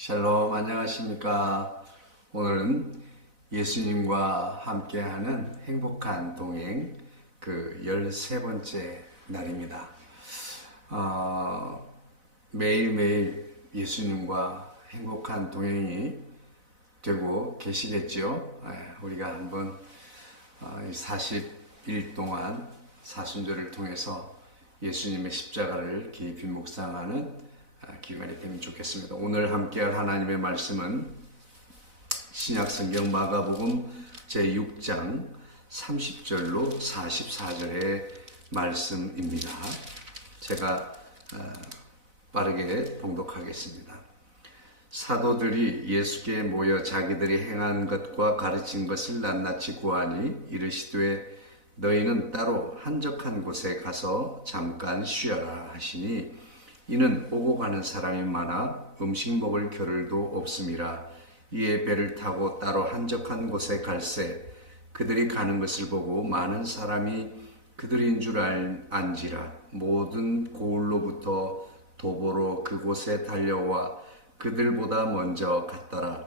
샬롬, 안녕하십니까. 오늘은 예수님과 함께하는 행복한 동행 그 13번째 날입니다. 매일매일 예수님과 행복한 동행이 되고 계시겠죠. 우리가 한번 40일 동안 사순절을 통해서 예수님의 십자가를 깊이 묵상하는 기간이 되면 좋겠습니다. 오늘 함께할 하나님의 말씀은 신약성경 마가복음 제6장 30절로 44절의 말씀입니다. 제가 빠르게 봉독하겠습니다. 사도들이 예수께 모여 자기들이 행한 것과 가르친 것을 낱낱이 구하니 이르시되 너희는 따로 한적한 곳에 가서 잠깐 쉬어라 하시니 이는 오고 가는 사람이 많아 음식 먹을 겨를도 없음이라. 이에 배를 타고 따로 한적한 곳에 갈새 그들이 가는 것을 보고 많은 사람이 그들인 줄 안지라. 모든 고을로부터 도보로 그곳에 달려와 그들보다 먼저 갔더라.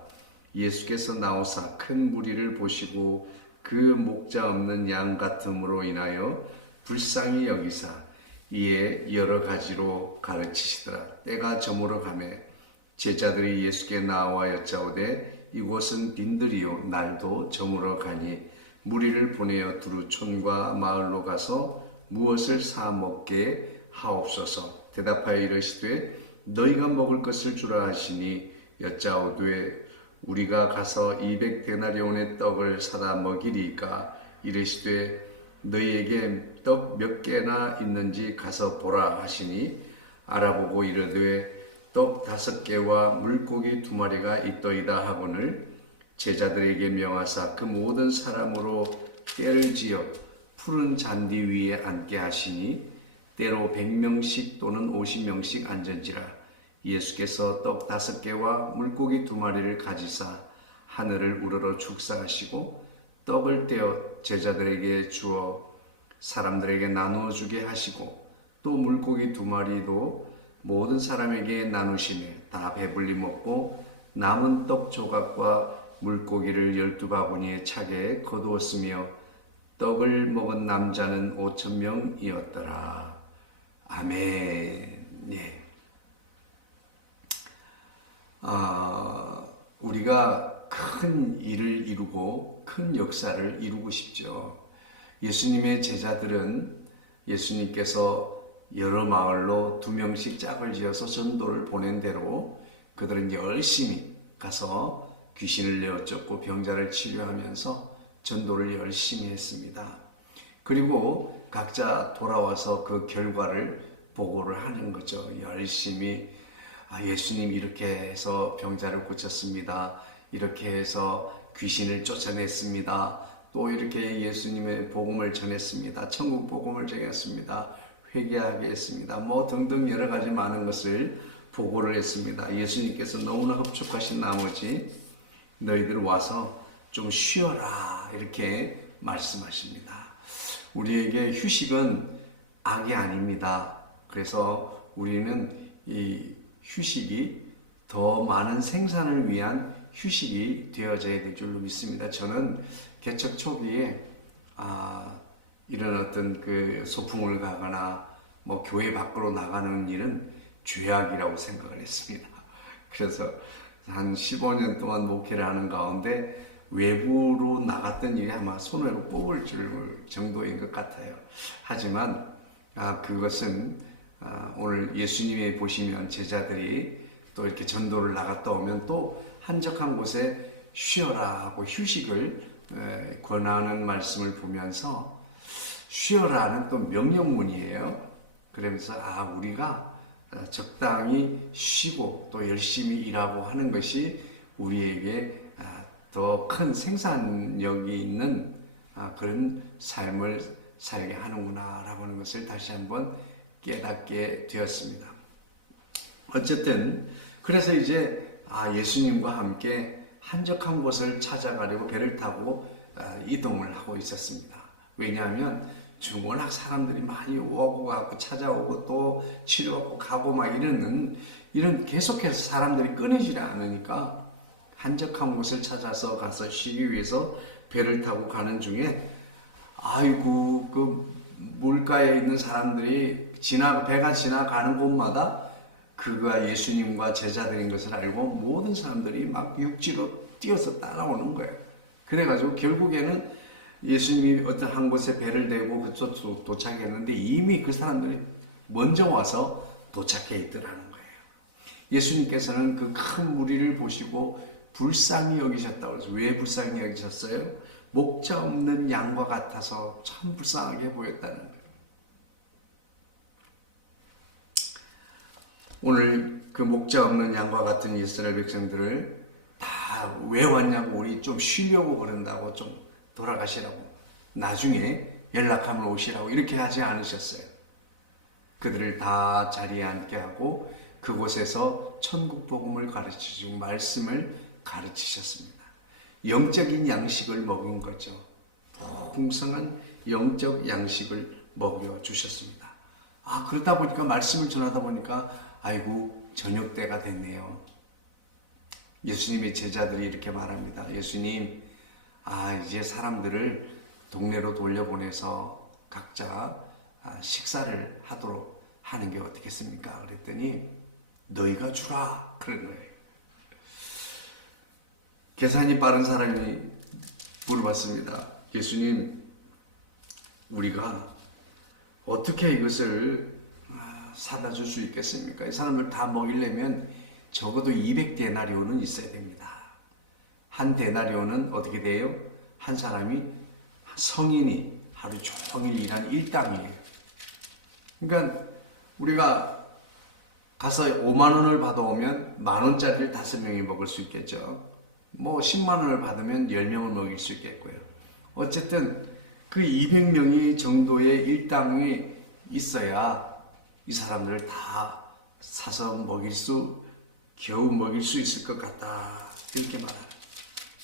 예수께서 나오사 큰 무리를 보시고 그 목자 없는 양 같음으로 인하여 불쌍히 여기사 이에 여러 가지로 가르치시더라. 때가 저물어 가매 제자들이 예수께 나와 여짜오되 이곳은 빈들이요 날도 저물어 가니 무리를 보내어 두루 촌과 마을로 가서 무엇을 사 먹게 하옵소서. 대답하여 이르시되 너희가 먹을 것을 주라 하시니 여짜오되 우리가 가서 200데나리온의 떡을 사다 먹이리까. 이르시되 너희에게 떡 몇 개나 있는지 가서 보라 하시니 알아보고 이르되 떡 5개와 물고기 2마리가 있더이다 하거늘 제자들에게 명하사 그 모든 사람으로 떼를 지어 푸른 잔디 위에 앉게 하시니 때로 100명씩 또는 50명씩 앉은지라. 예수께서 떡 5개와 물고기 2마리를 가지사 하늘을 우러러 축사하시고 떡을 떼어 제자들에게 주어 사람들에게 나누어 주게 하시고 또 물고기 2마리도 모든 사람에게 나누시매 다 배불리 먹고 남은 떡 조각과 물고기를 12바구니에 차게 거두었으며 떡을 먹은 남자는 5,000명이었더라. 아멘. 예. 우리가 큰 일을 이루고 큰 역사를 이루고 싶죠. 예수님의 제자들은 예수님께서 여러 마을로 2명씩 짝을 지어서 전도를 보낸 대로 그들은 열심히 가서 귀신을 내어쫓고 병자를 치료하면서 전도를 열심히 했습니다. 그리고 각자 돌아와서 그 결과를 보고를 하는 거죠. 열심히 예수님 이렇게 해서 병자를 고쳤습니다. 이렇게 해서 귀신을 쫓아냈습니다. 또 이렇게 예수님의 복음을 전했습니다. 천국 복음을 전했습니다. 회개하게 했습니다. 뭐 등등 여러 가지 많은 것을 보고를 했습니다. 예수님께서 너무나 흡족하신 나머지 너희들 와서 좀 쉬어라 이렇게 말씀하십니다. 우리에게 휴식은 악이 아닙니다. 그래서 우리는 이 휴식이 더 많은 생산을 위한 휴식이 되어져야 될 줄로 믿습니다. 저는 개척 초기에 이런 어떤 그 소풍을 가거나 뭐 교회 밖으로 나가는 일은 죄악이라고 생각을 했습니다. 그래서 한 15년 동안 목회를 하는 가운데 외부로 나갔던 일이 아마 손으로 뽑을 정도인 것 같아요. 하지만 그것은 오늘 예수님이 보시면 제자들이 또 이렇게 전도를 나갔다 오면 또 한적한 곳에 쉬어라 하고 휴식을 권하는 말씀을 보면서 쉬어라는 또 명령문이에요. 그러면서 우리가 적당히 쉬고 또 열심히 일하고 하는 것이 우리에게 더 큰 생산력이 있는 그런 삶을 살게 하는구나 라고 하는 것을 다시 한번 깨닫게 되었습니다. 어쨌든 그래서 이제 예수님과 함께 한적한 곳을 찾아가려고 배를 타고 이동을 하고 있었습니다. 왜냐하면 지금 워낙 사람들이 많이 오고 가고 찾아오고 또 치료하고 가고 막 이런 계속해서 사람들이 끊이지 않으니까 한적한 곳을 찾아서 가서 쉬기 위해서 배를 타고 가는 중에 아이고 그 물가에 있는 사람들이 배가 지나가는 곳마다 그가 예수님과 제자들인 것을 알고 모든 사람들이 막 육지로 뛰어서 따라오는 거예요. 그래가지고 결국에는 예수님이 어떤 한 곳에 배를 대고 그쪽 도착했는데 이미 그 사람들이 먼저 와서 도착해 있더라는 거예요. 예수님께서는 그 큰 무리를 보시고 불쌍히 여기셨다고 해서 왜 불쌍히 여기셨어요? 목자 없는 양과 같아서 참 불쌍하게 보였다는 거예요. 오늘 그 목자 없는 양과 같은 이스라엘 백성들을 다 왜 왔냐고 우리 좀 쉬려고 그런다고 좀 돌아가시라고 나중에 연락하면 오시라고 이렇게 하지 않으셨어요. 그들을 다 자리에 앉게 하고 그곳에서 천국 복음을 가르치시고 말씀을 가르치셨습니다. 영적인 양식을 먹인 거죠. 풍성한 영적 양식을 먹여주셨습니다. 그러다 보니까 말씀을 전하다 보니까 아이고 저녁 때가 됐네요. 예수님의 제자들이 이렇게 말합니다. 예수님, 이제 사람들을 동네로 돌려보내서 각자 식사를 하도록 하는 게 어떻겠습니까? 그랬더니 너희가 주라 그런 거예요. 계산이 빠른 사람이 물어봤습니다. 예수님, 우리가 어떻게 이것을 사다 줄 수 있겠습니까? 이 사람을 다 먹이려면 적어도 200데나리온은 있어야 됩니다. 한 데나리온은 어떻게 돼요? 한 사람이 성인이 하루 종일 일한 일당이에요. 그러니까 우리가 가서 5만 원을 받아오면 만 원짜리를 5명이 먹을 수 있겠죠. 뭐 10만 원을 받으면 10명을 먹일 수 있겠고요. 어쨌든 그 200명이 정도의 일당이 있어야 이 사람들을 다 사서 겨우 먹일 수 있을 것 같다. 이렇게 말합니다.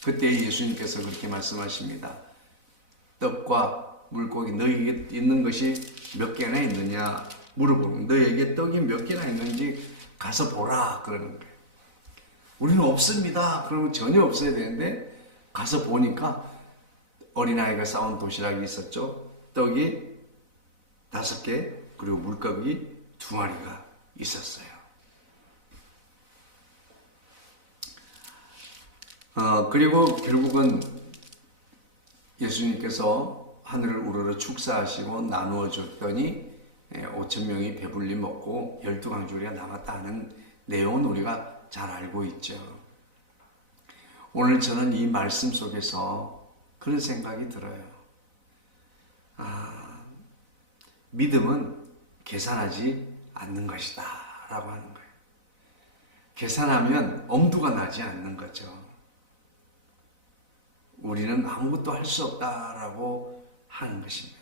그때 예수님께서 그렇게 말씀하십니다. 떡과 물고기 너에게 있는 것이 몇 개나 있느냐 물어보면 너에게 떡이 몇 개나 있는지 가서 보라 그러는 거예요. 우리는 없습니다. 그러면 전혀 없어야 되는데 가서 보니까 어린아이가 싸온 도시락이 있었죠. 떡이 5개 그리고 물고기 2마리가 있었어요. 그리고 결국은 예수님께서 하늘을 우러러 축사하시고 나누어 줬더니 5,000명이 배불리 먹고 12강줄기가 남았다 하는 내용은 우리가 잘 알고 있죠. 오늘 저는 이 말씀 속에서 그런 생각이 들어요. 믿음은 계산하지 않는 것이다 라고 하는 거예요. 계산하면 엄두가 나지 않는 거죠. 우리는 아무것도 할 수 없다라고 하는 것입니다.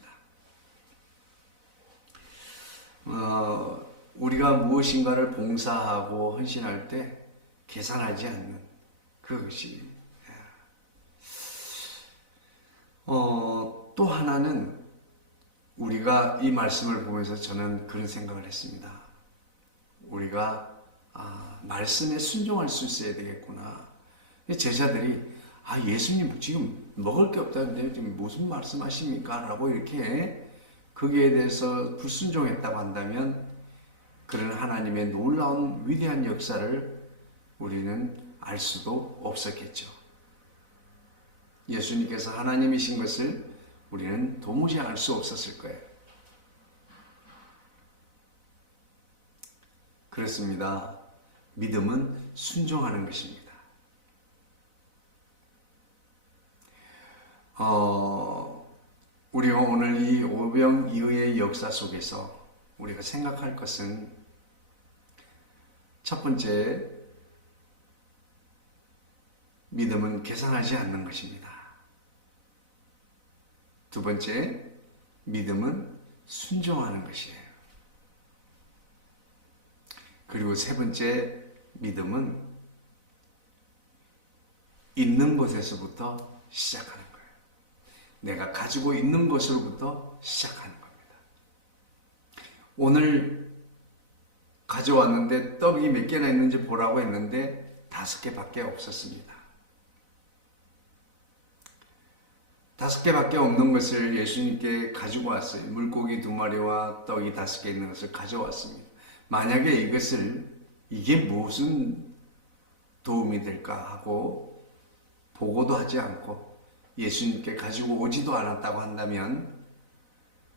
우리가 무엇인가를 봉사하고 헌신할 때 계산하지 않는 그것이 또 하나는 우리가 이 말씀을 보면서 저는 그런 생각을 했습니다. 우리가 말씀에 순종할 수 있어야 되겠구나. 제자들이 예수님 지금 먹을 게 없다는데 지금 무슨 말씀하십니까? 라고 이렇게 거기에 대해서 불순종했다고 한다면 그런 하나님의 놀라운 위대한 역사를 우리는 알 수도 없었겠죠. 예수님께서 하나님이신 것을 우리는 도무지 알 수 없었을 거예요. 그렇습니다. 믿음은 순종하는 것입니다. 우리가 오늘 이 오병이어의 역사 속에서 우리가 생각할 것은 첫 번째, 믿음은 계산하지 않는 것입니다. 두 번째, 믿음은 순종하는 것이에요. 그리고 세 번째, 믿음은 있는 것에서부터 시작하는 거예요. 내가 가지고 있는 것으로부터 시작하는 겁니다. 오늘 가져왔는데 떡이 몇 개나 있는지 보라고 했는데 5개밖에 없었습니다. 5개밖에 없는 것을 예수님께 가지고 왔어요. 물고기 2마리와 떡이 5개 있는 것을 가져왔습니다. 만약에 이게 무슨 도움이 될까 하고 보고도 하지 않고 예수님께 가지고 오지도 않았다고 한다면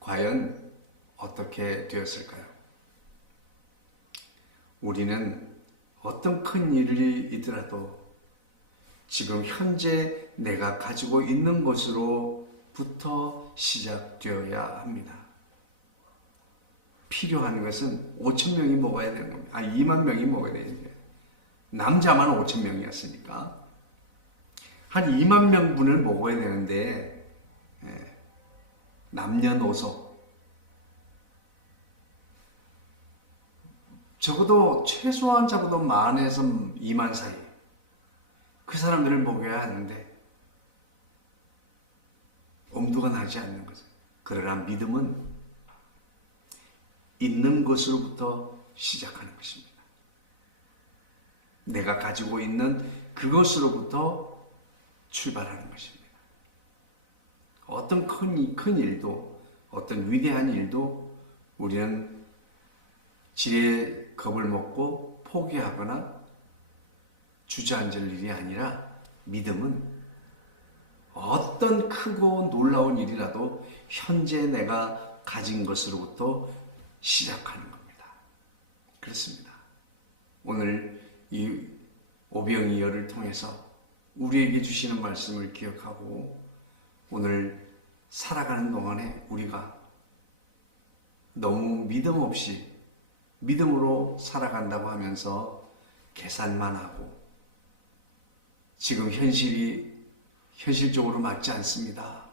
과연 어떻게 되었을까요? 우리는 어떤 큰 일이 있더라도 지금 현재 내가 가지고 있는 것으로부터 시작되어야 합니다. 필요한 것은 5,000명이 먹어야 되는 겁니다. 2만 명이 먹어야 되는데 남자만 5,000명이었으니까 한 2만 명분을 먹어야 되는데 남녀노소 최소한 적어도 10,000에서 2만 사이 그 사람들을 먹여야 하는데 엄두가 나지 않는 거죠. 그러나 믿음은 있는 것으로부터 시작하는 것입니다. 내가 가지고 있는 그것으로부터 출발하는 것입니다. 어떤 큰 일도, 어떤 위대한 일도 우리는 지레 겁을 먹고 포기하거나 주저앉을 일이 아니라 믿음은 어떤 크고 놀라운 일이라도 현재 내가 가진 것으로부터 시작하는 겁니다. 그렇습니다. 오늘 이 오병이어를 통해서 우리에게 주시는 말씀을 기억하고 오늘 살아가는 동안에 우리가 너무 믿음 없이 믿음으로 살아간다고 하면서 계산만 하고 지금 현실적으로 맞지 않습니다.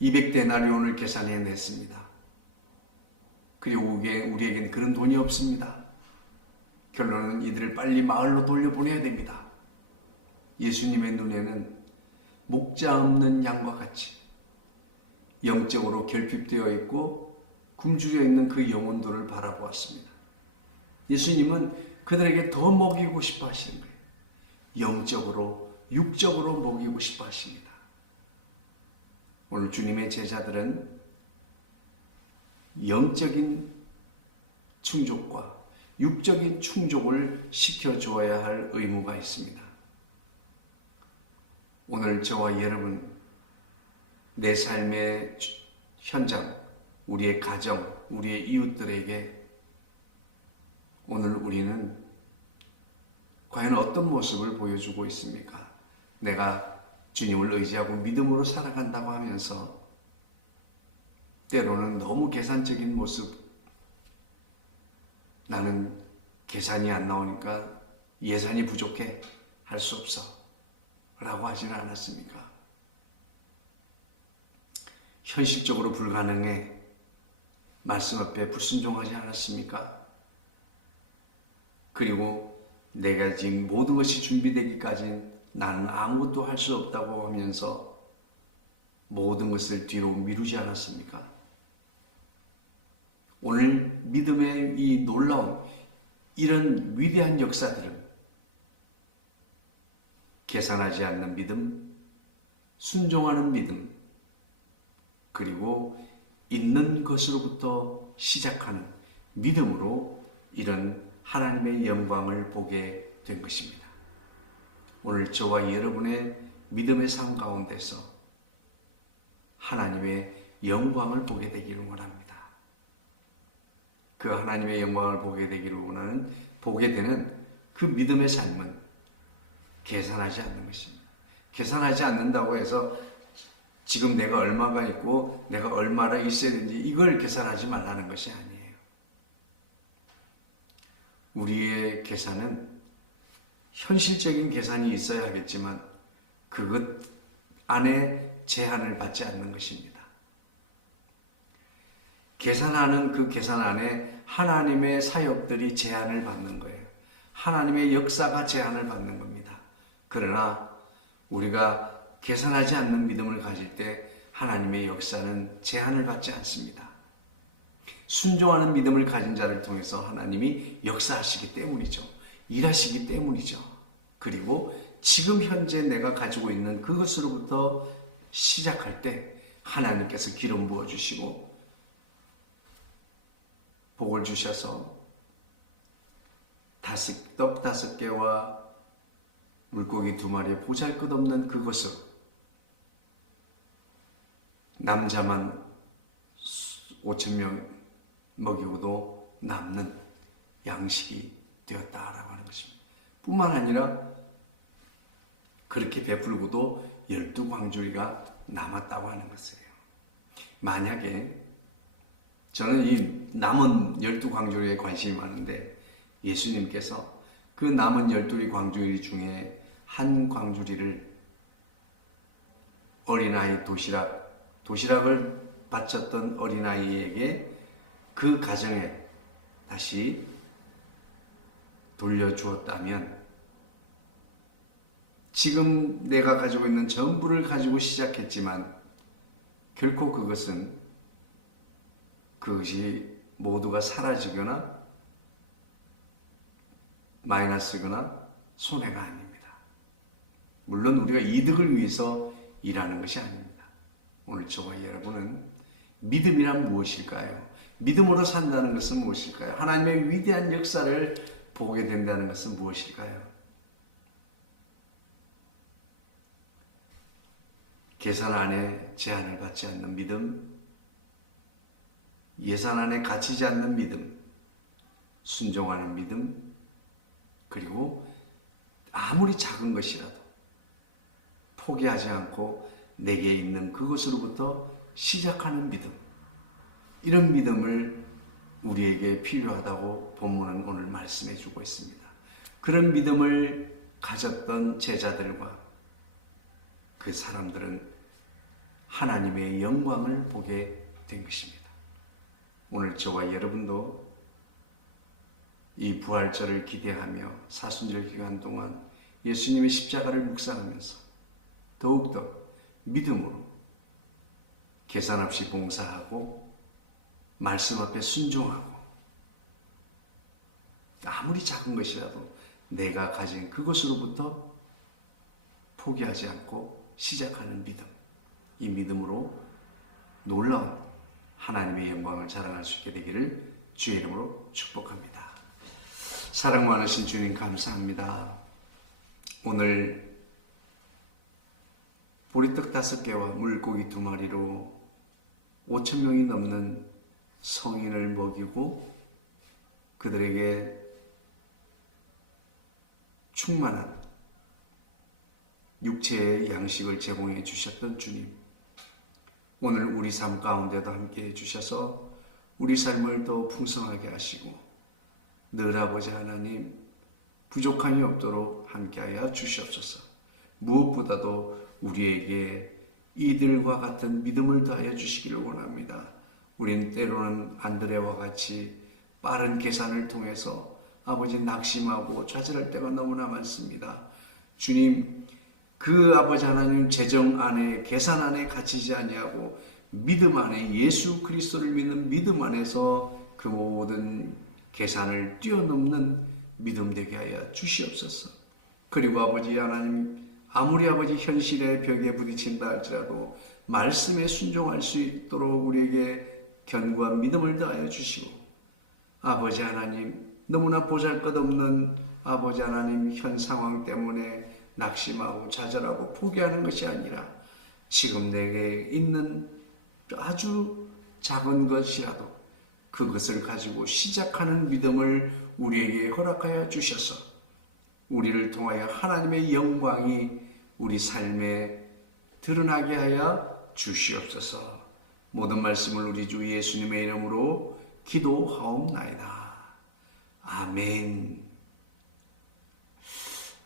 200데나리온을 계산해 냈습니다. 그리고 우리에겐 그런 돈이 없습니다. 결론은 이들을 빨리 마을로 돌려보내야 됩니다. 예수님의 눈에는 목자 없는 양과 같이 영적으로 결핍되어 있고 굶주려 있는 그 영혼들을 바라보았습니다. 예수님은 그들에게 더 먹이고 싶어 하시는 거예요. 영적으로, 육적으로 먹이고 싶어 하십니다. 오늘 주님의 제자들은 영적인 충족과 육적인 충족을 시켜주어야 할 의무가 있습니다. 오늘 저와 여러분, 내 삶의 현장, 우리의 가정, 우리의 이웃들에게 오늘 우리는 과연 어떤 모습을 보여주고 있습니까? 내가 주님을 의지하고 믿음으로 살아간다고 하면서 때로는 너무 계산적인 모습, 나는 계산이 안 나오니까 예산이 부족해, 할 수 없어 라고 하지는 않았습니까? 현실적으로 불가능해, 말씀 앞에 불순종하지 않았습니까? 그리고 내가 지금 모든 것이 준비되기까지 나는 아무것도 할 수 없다고 하면서 모든 것을 뒤로 미루지 않았습니까? 오늘 믿음의 이 놀라운 이런 위대한 역사들은 계산하지 않는 믿음, 순종하는 믿음, 그리고 있는 것으로부터 시작하는 믿음으로 이런 하나님의 영광을 보게 된 것입니다. 오늘 저와 여러분의 믿음의 삶 가운데서 하나님의 영광을 보게 되기를 원합니다. 그 하나님의 영광을 보게 되는 그 믿음의 삶은 계산하지 않는 것입니다. 계산하지 않는다고 해서 지금 내가 얼마가 있고 내가 얼마나 있어야 되는지 이걸 계산하지 말라는 것이 아니에요. 우리의 계산은 현실적인 계산이 있어야 하겠지만 그것 안에 제한을 받지 않는 것입니다. 계산하는 그 계산 안에 하나님의 사역들이 제한을 받는 거예요. 하나님의 역사가 제한을 받는 겁니다. 그러나 우리가 계산하지 않는 믿음을 가질 때 하나님의 역사는 제한을 받지 않습니다. 순종하는 믿음을 가진 자를 통해서 하나님이 역사하시기 때문이죠. 일하시기 때문이죠. 그리고 지금 현재 내가 가지고 있는 그것으로부터 시작할 때 하나님께서 기름 부어주시고 복을 주셔서 떡 5개와 물고기 2마리의 보잘것없는 그것을 남자만 5,000명 먹이고도 남는 양식이 되었다라고 하는 것입니다. 뿐만 아니라 그렇게 베풀고도 12광주리가 남았다고 하는 것이에요. 만약에 저는 이 남은 12광주리에 관심이 많은데 예수님께서 그 남은 12광주리 중에 한 광주리를 어린아이 도시락을 바쳤던 어린아이에게 그 가정에 다시 돌려주었다면 지금 내가 가지고 있는 전부를 가지고 시작했지만 결코 그것이 모두가 사라지거나 마이너스거나 손해가 아닙니다. 물론 우리가 이득을 위해서 일하는 것이 아닙니다. 오늘 저와 여러분은 믿음이란 무엇일까요? 믿음으로 산다는 것은 무엇일까요? 하나님의 위대한 역사를 보게 된다는 것은 무엇일까요? 계산 안에 제한을 받지 않는 믿음, 예산 안에 갇히지 않는 믿음, 순종하는 믿음, 그리고 아무리 작은 것이라도 포기하지 않고 내게 있는 그것으로부터 시작하는 믿음, 이런 믿음을 우리에게 필요하다고 본문은 오늘 말씀해 주고 있습니다. 그런 믿음을 가졌던 제자들과 그 사람들은 하나님의 영광을 보게 된 것입니다. 오늘 저와 여러분도 이 부활절을 기대하며 사순절 기간 동안 예수님의 십자가를 묵상하면서 더욱더 믿음으로 계산 없이 봉사하고 말씀 앞에 순종하고 아무리 작은 것이라도 내가 가진 그것으로부터 포기하지 않고 시작하는 믿음, 이 믿음으로 놀라운 하나님의 영광을 자랑할 수 있게 되기를 주의 이름으로 축복합니다. 사랑 많으신 주님 감사합니다. 오늘 보리떡 5개와 물고기 2마리로 5,000명이 넘는 성인을 먹이고 그들에게 충만한 육체의 양식을 제공해 주셨던 주님, 오늘 우리 삶 가운데도 함께 해주셔서 우리 삶을 더 풍성하게 하시고 늘 아버지 하나님 부족함이 없도록 함께하여 주시옵소서. 무엇보다도 우리에게 이들과 같은 믿음을 더하여 주시기를 원합니다. 우린 때로는 안드레와 같이 빠른 계산을 통해서 아버지 낙심하고 좌절할 때가 너무나 많습니다. 주님, 그 아버지 하나님 재정 안에 계산 안에 갇히지 아니하고 믿음 안에 예수 그리스도를 믿는 믿음 안에서 그 모든 계산을 뛰어넘는 믿음 되게 하여 주시옵소서. 그리고 아버지 하나님, 아무리 아버지 현실의 벽에 부딪힌다 할지라도 말씀에 순종할 수 있도록 우리에게 견고한 믿음을 더하여 주시고, 아버지 하나님, 너무나 보잘것없는 아버지 하나님 현 상황 때문에 낙심하고 좌절하고 포기하는 것이 아니라 지금 내게 있는 아주 작은 것이라도 그것을 가지고 시작하는 믿음을 우리에게 허락하여 주셔서 우리를 통하여 하나님의 영광이 우리 삶에 드러나게 하여 주시옵소서. 모든 말씀을 우리 주 예수님의 이름으로 기도하옵나이다. 아멘.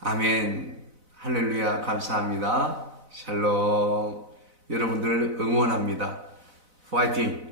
아멘. 할렐루야. 감사합니다. 샬롬. 여러분들 응원합니다. 파이팅!